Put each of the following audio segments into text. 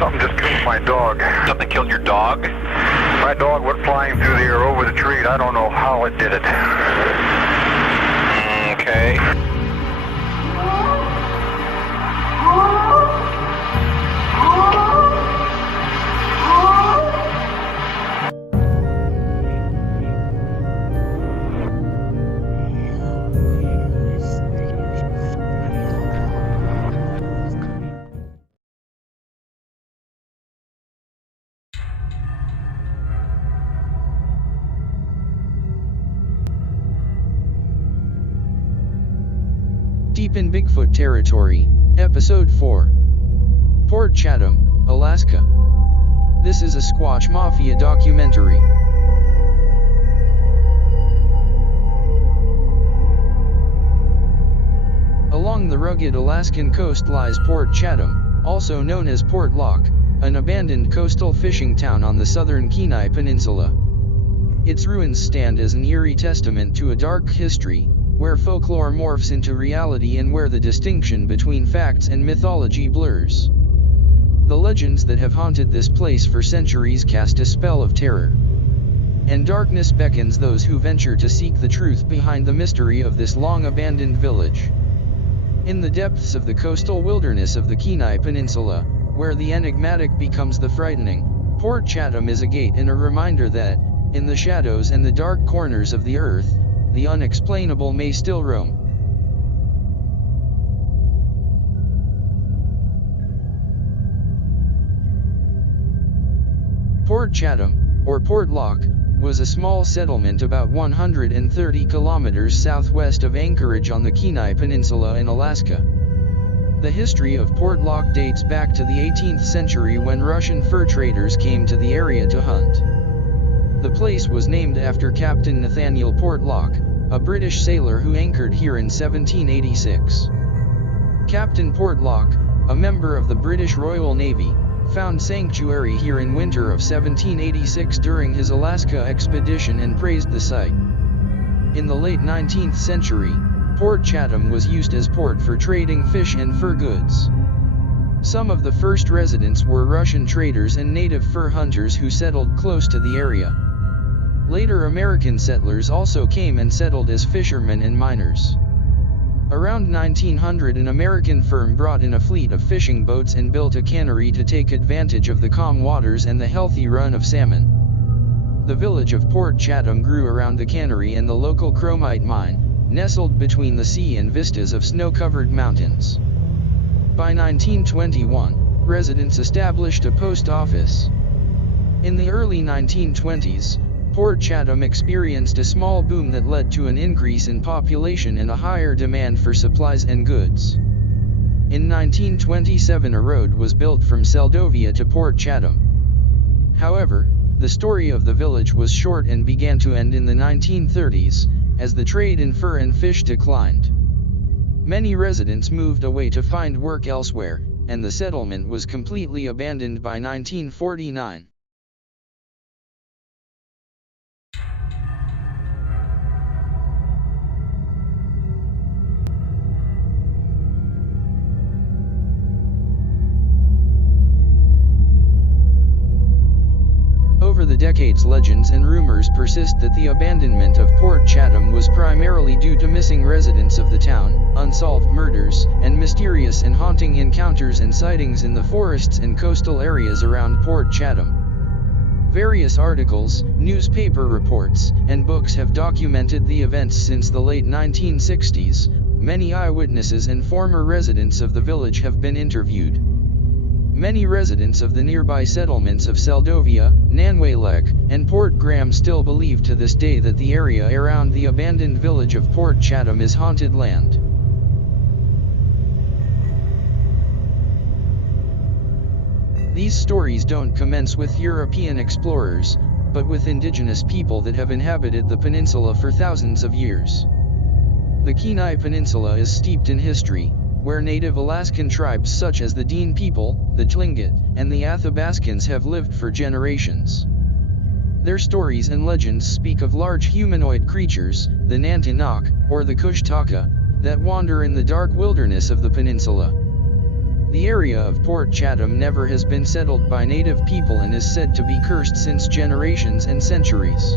Something just killed my dog. Something killed your dog? My dog went flying through the air over the tree. I don't know how it did it. Okay. Deep in Bigfoot Territory, Episode 4. Port Chatham, Alaska. This is a Squatch Mafia documentary. Along the rugged Alaskan coast lies Port Chatham, also known as Portlock, an abandoned coastal fishing town on the southern Kenai Peninsula. Its ruins stand as an eerie testament to a dark history, where folklore morphs into reality and where the distinction between facts and mythology blurs. The legends that have haunted this place for centuries cast a spell of terror. And darkness beckons those who venture to seek the truth behind the mystery of this long-abandoned village. In the depths of the coastal wilderness of the Kenai Peninsula, where the enigmatic becomes the frightening, Port Chatham is a gate and a reminder that, in the shadows and the dark corners of the earth, the unexplainable may still roam. Port Chatham, or Portlock, was a small settlement about 130 kilometers southwest of Anchorage on the Kenai Peninsula in Alaska. The history of Portlock dates back to the 18th century when Russian fur traders came to the area to hunt. The place was named after Captain Nathaniel Portlock, a British sailor who anchored here in 1786. Captain Portlock, a member of the British Royal Navy, found sanctuary here in winter of 1786 during his Alaska expedition and praised the site. In the late 19th century, Port Chatham was used as port for trading fish and fur goods. Some of the first residents were Russian traders and native fur hunters who settled close to the area. Later American settlers also came and settled as fishermen and miners. Around 1900 an American firm brought in a fleet of fishing boats and built a cannery to take advantage of the calm waters and the healthy run of salmon. The village of Port Chatham grew around the cannery and the local chromite mine, nestled between the sea and vistas of snow-covered mountains. By 1921, residents established a post office. In the early 1920s, Port Chatham experienced a small boom that led to an increase in population and a higher demand for supplies and goods. In 1927 a road was built from Seldovia to Port Chatham. However, the story of the village was short and began to end in the 1930s, as the trade in fur and fish declined. Many residents moved away to find work elsewhere, and the settlement was completely abandoned by 1949. Over the decades legends and rumors persist that the abandonment of Port Chatham was primarily due to missing residents of the town, unsolved murders, and mysterious and haunting encounters and sightings in the forests and coastal areas around Port Chatham. Various articles, newspaper reports, and books have documented the events since the late 1960s. Many eyewitnesses and former residents of the village have been interviewed. Many residents of the nearby settlements of Seldovia, Nanwalek, and Port Graham still believe to this day that the area around the abandoned village of Port Chatham is haunted land. These stories don't commence with European explorers, but with indigenous people that have inhabited the peninsula for thousands of years. The Kenai Peninsula is steeped in history, where native Alaskan tribes such as the Dean people, the Tlingit, and the Athabascans have lived for generations. Their stories and legends speak of large humanoid creatures, the Nantinaq, or the Kushtaka, that wander in the dark wilderness of the peninsula. The area of Port Chatham never has been settled by native people and is said to be cursed since generations and centuries.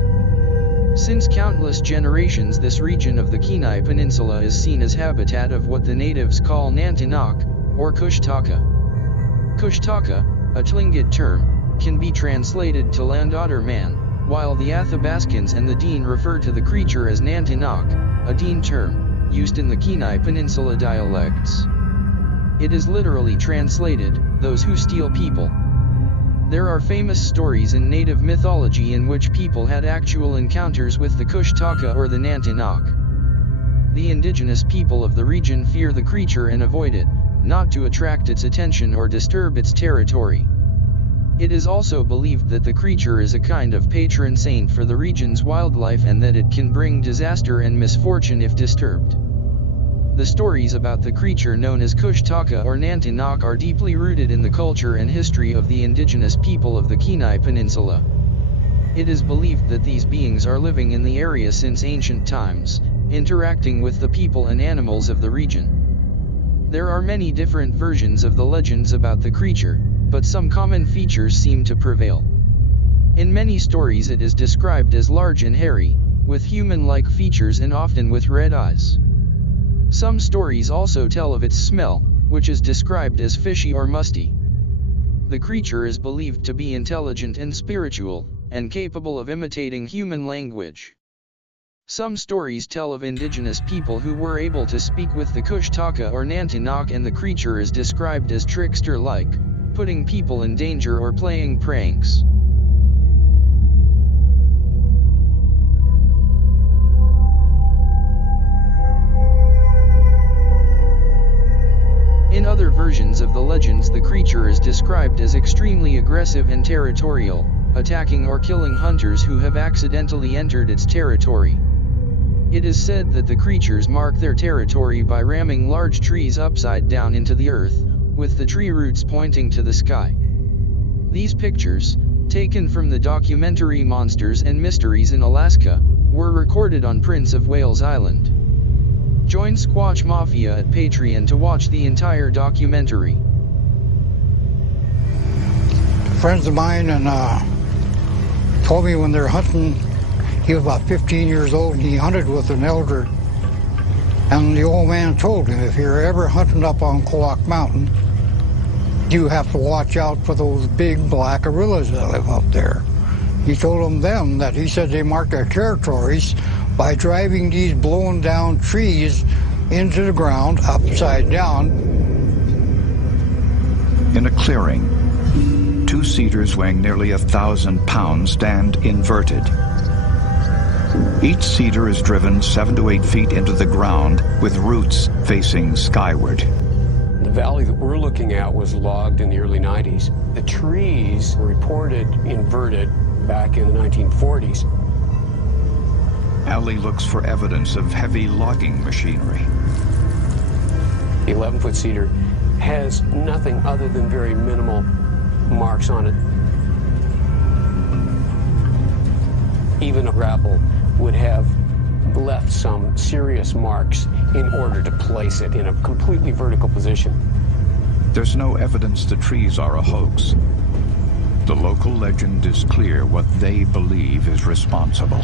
Since countless generations, this region of the Kenai Peninsula is seen as habitat of what the natives call Nantinaq, or Kushtaka. Kushtaka, a Tlingit term, can be translated to land otter man, while the Athabascans and the Dean refer to the creature as Nantinaq, a Dean term, used in the Kenai Peninsula dialects. It is literally translated, those who steal people. There are famous stories in native mythology in which people had actual encounters with the Kushtaka or the Nantinaq. The indigenous people of the region fear the creature and avoid it, not to attract its attention or disturb its territory. It is also believed that the creature is a kind of patron saint for the region's wildlife and that it can bring disaster and misfortune if disturbed. The stories about the creature known as Kushtaka or Nantinaq are deeply rooted in the culture and history of the indigenous people of the Kenai Peninsula. It is believed that these beings are living in the area since ancient times, interacting with the people and animals of the region. There are many different versions of the legends about the creature, but some common features seem to prevail. In many stories it is described as large and hairy, with human-like features and often with red eyes. Some stories also tell of its smell, which is described as fishy or musty. The creature is believed to be intelligent and spiritual, and capable of imitating human language. Some stories tell of indigenous people who were able to speak with the Kushtaka or Nantinaq, and the creature is described as trickster-like, putting people in danger or playing pranks. In other versions of the legends, the creature is described as extremely aggressive and territorial, attacking or killing hunters who have accidentally entered its territory. It is said that the creatures mark their territory by ramming large trees upside down into the earth, with the tree roots pointing to the sky. These pictures, taken from the documentary Monsters and Mysteries in Alaska, were recorded on Prince of Wales Island. Join Squatch Mafia at Patreon to watch the entire documentary. Friends of mine told me when they're hunting, he was about 15 years old and he hunted with an elder. And the old man told him, if you're ever hunting up on Quack Mountain, you have to watch out for those big black gorillas that live up there. He told them that he said they mark their territories by driving these blown down trees into the ground upside down. In a clearing, two cedars weighing nearly 1,000 pounds stand inverted. Each cedar is driven 7 to 8 feet into the ground with roots facing skyward. The valley that we're looking at was logged in the early 90s. The trees were reported inverted back in the 1940s. Allie looks for evidence of heavy logging machinery. The 11-foot cedar has nothing other than very minimal marks on it. Even a grapple would have left some serious marks in order to place it in a completely vertical position. There's no evidence the trees are a hoax. The local legend is clear what they believe is responsible.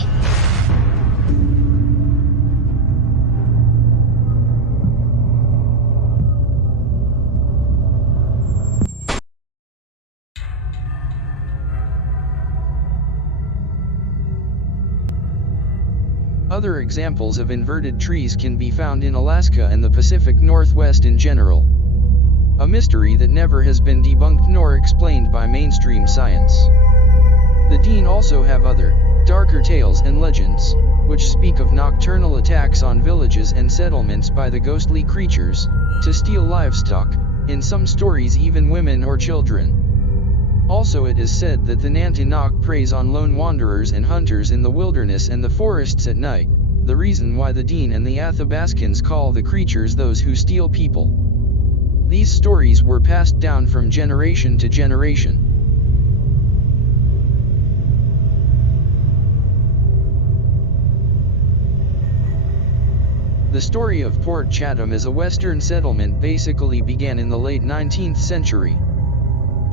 Other examples of inverted trees can be found in Alaska and the Pacific Northwest in general. A mystery that never has been debunked nor explained by mainstream science. The Dean also have other, darker tales and legends, which speak of nocturnal attacks on villages and settlements by the ghostly creatures, to steal livestock, in some stories even women or children. Also it is said that the Nantinaq preys on lone wanderers and hunters in the wilderness and the forests at night, the reason why the Dean and the Athabascans call the creatures those who steal people. These stories were passed down from generation to generation. The story of Port Chatham as a Western settlement basically began in the late 19th century.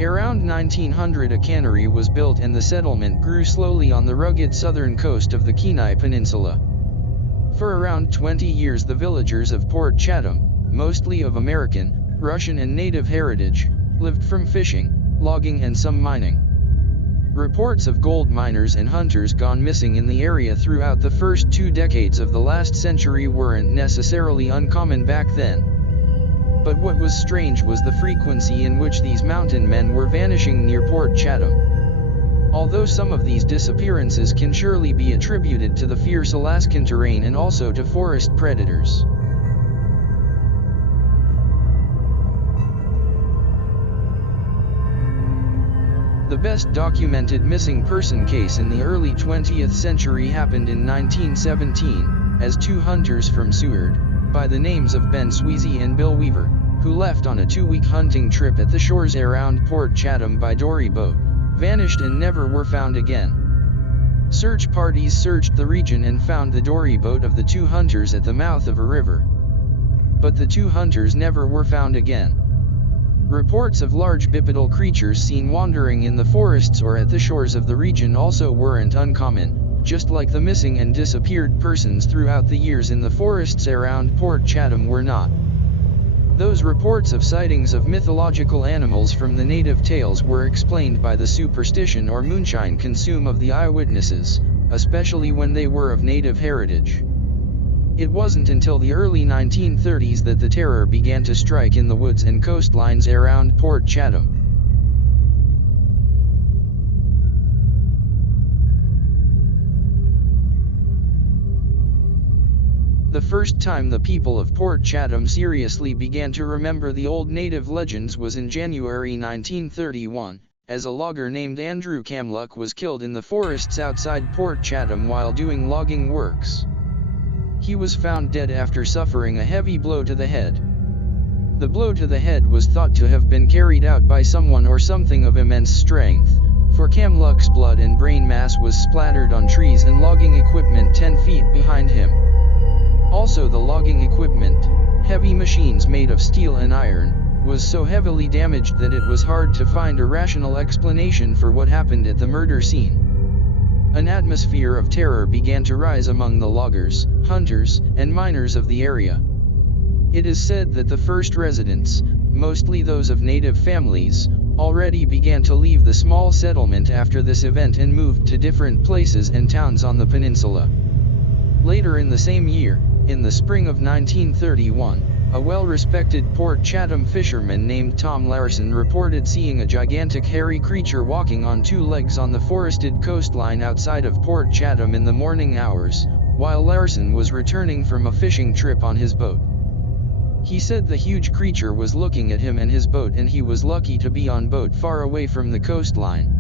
Around 1900 a cannery was built and the settlement grew slowly on the rugged southern coast of the Kenai Peninsula. For around 20 years the villagers of Port Chatham, mostly of American, Russian and native heritage, lived from fishing, logging and some mining. Reports of gold miners and hunters gone missing in the area throughout the first 2 decades of the last century weren't necessarily uncommon back then. But what was strange was the frequency in which these mountain men were vanishing near Port Chatham. Although some of these disappearances can surely be attributed to the fierce Alaskan terrain and also to forest predators. The best documented missing person case in the early 20th century happened in 1917, as 2 hunters from Seward, by the names of Ben Sweezy and Bill Weaver, who left on a 2-week hunting trip at the shores around Port Chatham by dory boat, vanished and never were found again. Search parties searched the region and found the dory boat of the 2 hunters at the mouth of a river. But the 2 hunters never were found again. Reports of large bipedal creatures seen wandering in the forests or at the shores of the region also weren't uncommon, just like the missing and disappeared persons throughout the years in the forests around Port Chatham were not. Those reports of sightings of mythological animals from the native tales were explained by the superstition or moonshine consume of the eyewitnesses, especially when they were of native heritage. It wasn't until the early 1930s that the terror began to strike in the woods and coastlines around Port Chatham. The first time the people of Port Chatham seriously began to remember the old native legends was in January 1931, as a logger named Andrew Camluck was killed in the forests outside Port Chatham while doing logging works. He was found dead after suffering a heavy blow to the head. The blow to the head was thought to have been carried out by someone or something of immense strength, for Camluck's blood and brain mass was splattered on trees and logging equipment 10 feet behind him. Also the logging equipment, heavy machines made of steel and iron, was so heavily damaged that it was hard to find a rational explanation for what happened at the murder scene. An atmosphere of terror began to rise among the loggers, hunters, and miners of the area. It is said that the first residents, mostly those of native families, already began to leave the small settlement after this event and moved to different places and towns on the peninsula. Later in the same year, in the spring of 1931, a well-respected Port Chatham fisherman named Tom Larson reported seeing a gigantic hairy creature walking on 2 legs on the forested coastline outside of Port Chatham in the morning hours, while Larson was returning from a fishing trip on his boat. He said the huge creature was looking at him and his boat and he was lucky to be on boat far away from the coastline.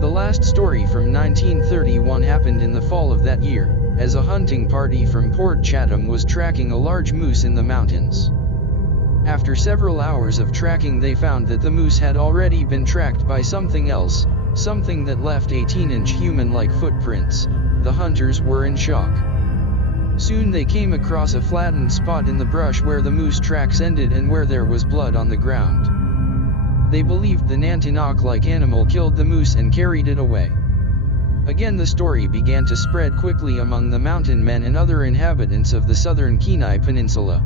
The last story from 1931 happened in the fall of that year, as a hunting party from Port Chatham was tracking a large moose in the mountains. After several hours of tracking they found that the moose had already been tracked by something else, something that left 18-inch human-like footprints. The hunters were in shock. Soon they came across a flattened spot in the brush where the moose tracks ended and where there was blood on the ground. They believed the Nantinaq-like animal killed the moose and carried it away. Again the story began to spread quickly among the mountain men and other inhabitants of the southern Kenai Peninsula.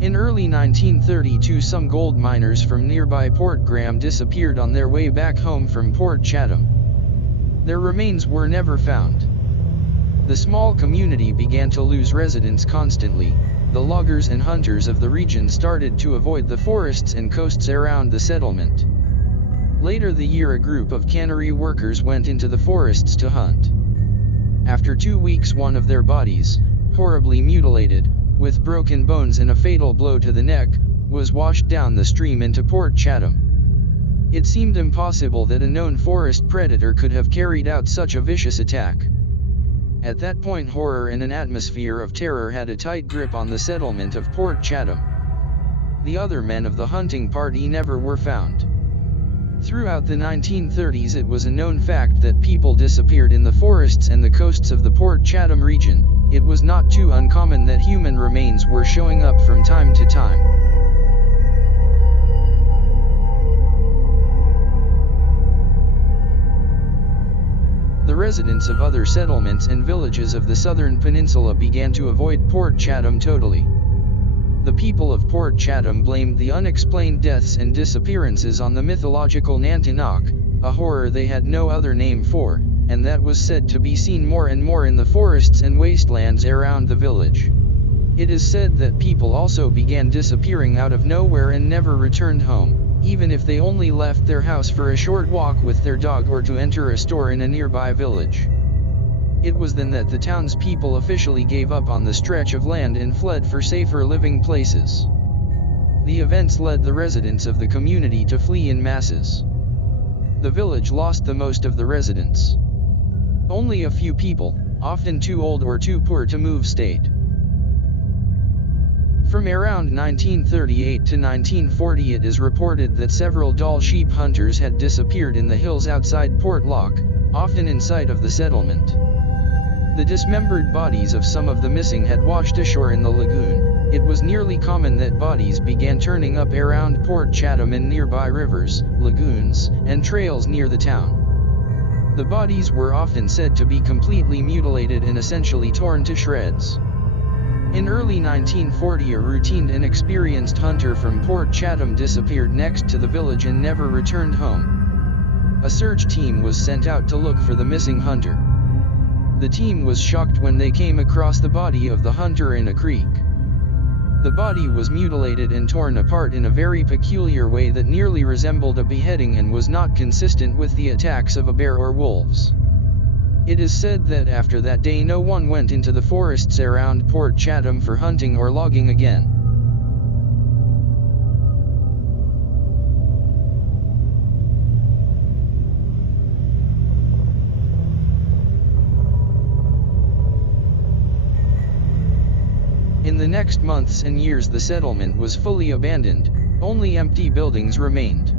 In early 1932 some gold miners from nearby Port Graham disappeared on their way back home from Port Chatham. Their remains were never found. The small community began to lose residents constantly. The loggers and hunters of the region started to avoid the forests and coasts around the settlement. Later the year a group of cannery workers went into the forests to hunt. After 2 weeks one of their bodies, horribly mutilated, with broken bones and a fatal blow to the neck, was washed down the stream into Port Chatham. It seemed impossible that a known forest predator could have carried out such a vicious attack. At that point, horror and an atmosphere of terror had a tight grip on the settlement of Port Chatham. The other men of the hunting party never were found. Throughout the 1930s, it was a known fact that people disappeared in the forests and the coasts of the Port Chatham region. It was not too uncommon that human remains were showing up from time to time. The residents of other settlements and villages of the southern peninsula began to avoid Port Chatham totally. The people of Port Chatham blamed the unexplained deaths and disappearances on the mythological Nantinaq, a horror they had no other name for, and that was said to be seen more and more in the forests and wastelands around the village. It is said that people also began disappearing out of nowhere and never returned home, even if they only left their house for a short walk with their dog or to enter a store in a nearby village. It was then that the townspeople officially gave up on the stretch of land and fled for safer living places. The events led the residents of the community to flee in masses. The village lost the most of the residents. Only a few people, often too old or too poor to move, stayed. From around 1938 to 1940, it is reported that several Dall sheep hunters had disappeared in the hills outside Portlock, often in sight of the settlement. The dismembered bodies of some of the missing had washed ashore in the lagoon. It was nearly common that bodies began turning up around Port Chatham and nearby rivers, lagoons, and trails near the town. The bodies were often said to be completely mutilated and essentially torn to shreds. In early 1940, a routine inexperienced hunter from Port Chatham disappeared next to the village and never returned home. A search team was sent out to look for the missing hunter. The team was shocked when they came across the body of the hunter in a creek. The body was mutilated and torn apart in a very peculiar way that nearly resembled a beheading and was not consistent with the attacks of a bear or wolves. It is said that after that day no one went into the forests around Port Chatham for hunting or logging again. In the next months and years, the settlement was fully abandoned, only empty buildings remained.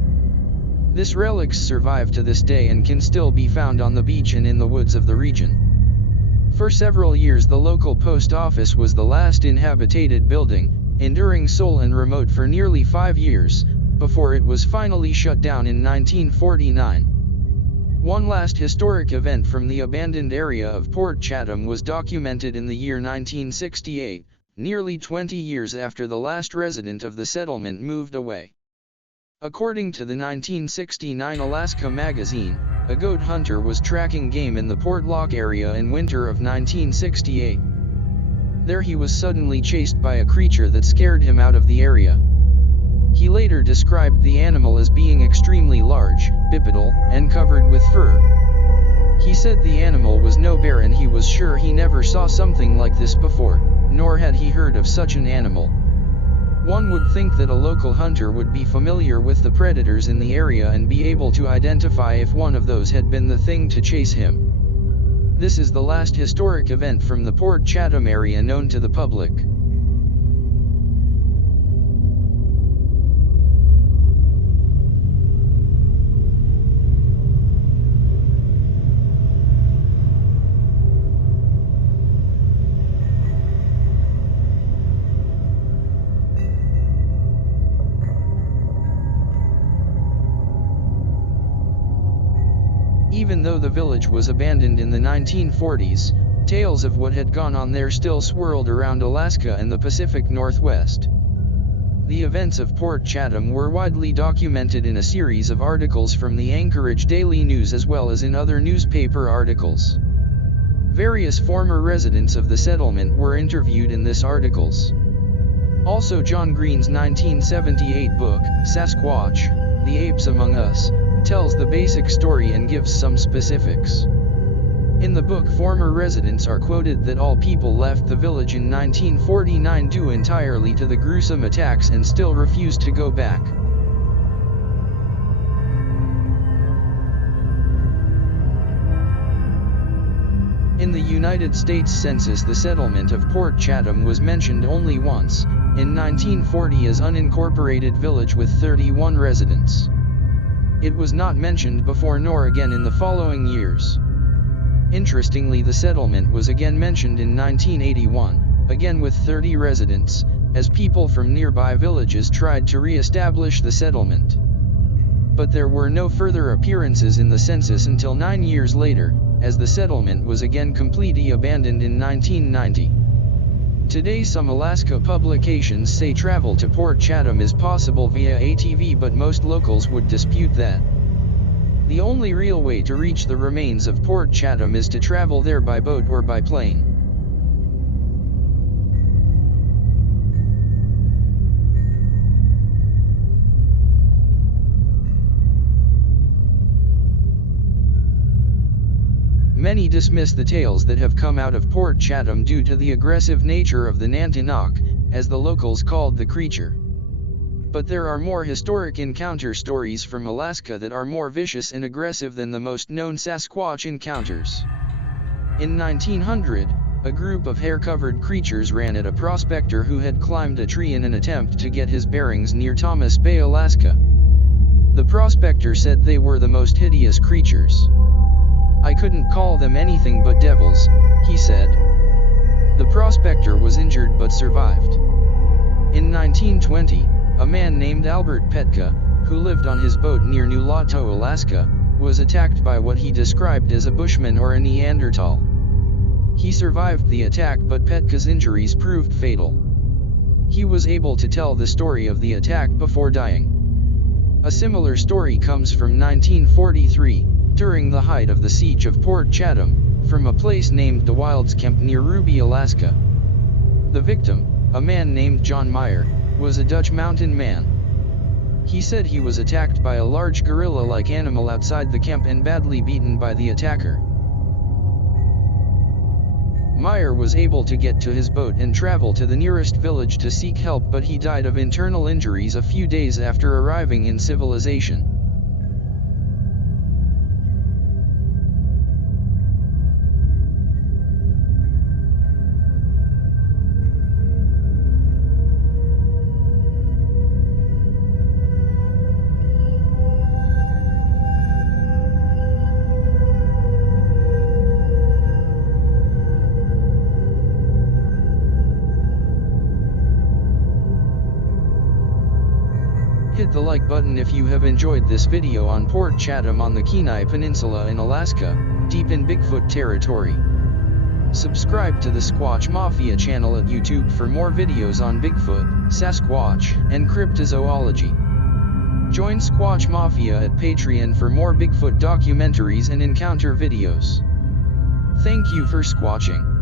This relics survive to this day and can still be found on the beach and in the woods of the region. For several years, the local post office was the last inhabited building, enduring sole and remote for nearly 5 years, before it was finally shut down in 1949. One last historic event from the abandoned area of Port Chatham was documented in the year 1968. Nearly 20 years after the last resident of the settlement moved away. According to the 1969 Alaska magazine, a goat hunter was tracking game in the Portlock area in winter of 1968. There he was suddenly chased by a creature that scared him out of the area. He later described the animal as being extremely large, bipedal, and covered with fur. He said the animal was no bear and he was sure he never saw something like this before, nor had he heard of such an animal. One would think that a local hunter would be familiar with the predators in the area and be able to identify if one of those had been the thing to chase him. This is the last historic event from the Port Chatham area known to the public. Even though the village was abandoned in the 1940s, tales of what had gone on there still swirled around Alaska and the Pacific Northwest. The events of Port Chatham were widely documented in a series of articles from the Anchorage Daily News as well as in other newspaper articles. Various former residents of the settlement were interviewed in these articles. Also, John Green's 1978 book, Sasquatch, The Apes Among Us, tells the basic story and gives some specifics. In the book, former residents are quoted that all people left the village in 1949 due entirely to the gruesome attacks and still refused to go back. United States Census, the settlement of Port Chatham was mentioned only once, in 1940, as unincorporated village with 31 residents. It was not mentioned before nor again in the following years. Interestingly, the settlement was again mentioned in 1981, again with 30 residents, as people from nearby villages tried to re-establish the settlement. But there were no further appearances in the census until 9 years later, as the settlement was again completely abandoned in 1990. Today some Alaska publications say travel to Port Chatham is possible via ATV, but most locals would dispute that. The only real way to reach the remains of Port Chatham is to travel there by boat or by plane. Many dismiss the tales that have come out of Port Chatham due to the aggressive nature of the Nantinaq, as the locals called the creature. But there are more historic encounter stories from Alaska that are more vicious and aggressive than the most known Sasquatch encounters. In 1900, a group of hair-covered creatures ran at a prospector who had climbed a tree in an attempt to get his bearings near Thomas Bay, Alaska. The prospector said they were the most hideous creatures. "I couldn't call them anything but devils," he said. The prospector was injured but survived. In 1920, a man named Albert Petka, who lived on his boat near Nulato, Alaska, was attacked by what he described as a bushman or a Neanderthal. He survived the attack, but Petka's injuries proved fatal. He was able to tell the story of the attack before dying. A similar story comes from 1943, during the height of the siege of Port Chatham, from a place named the Wilds Camp near Ruby, Alaska. The victim, a man named John Meyer, was a Dutch mountain man. He said he was attacked by a large gorilla-like animal outside the camp and badly beaten by the attacker. Meyer was able to get to his boat and travel to the nearest village to seek help, but he died of internal injuries a few days after arriving in civilization. Hit the like button if you have enjoyed this video on Port Chatham on the Kenai Peninsula in Alaska, deep in Bigfoot territory. Subscribe to the Squatch Mafia channel at YouTube for more videos on Bigfoot, Sasquatch, and cryptozoology. Join Squatch Mafia at Patreon for more Bigfoot documentaries and encounter videos. Thank you for squatching.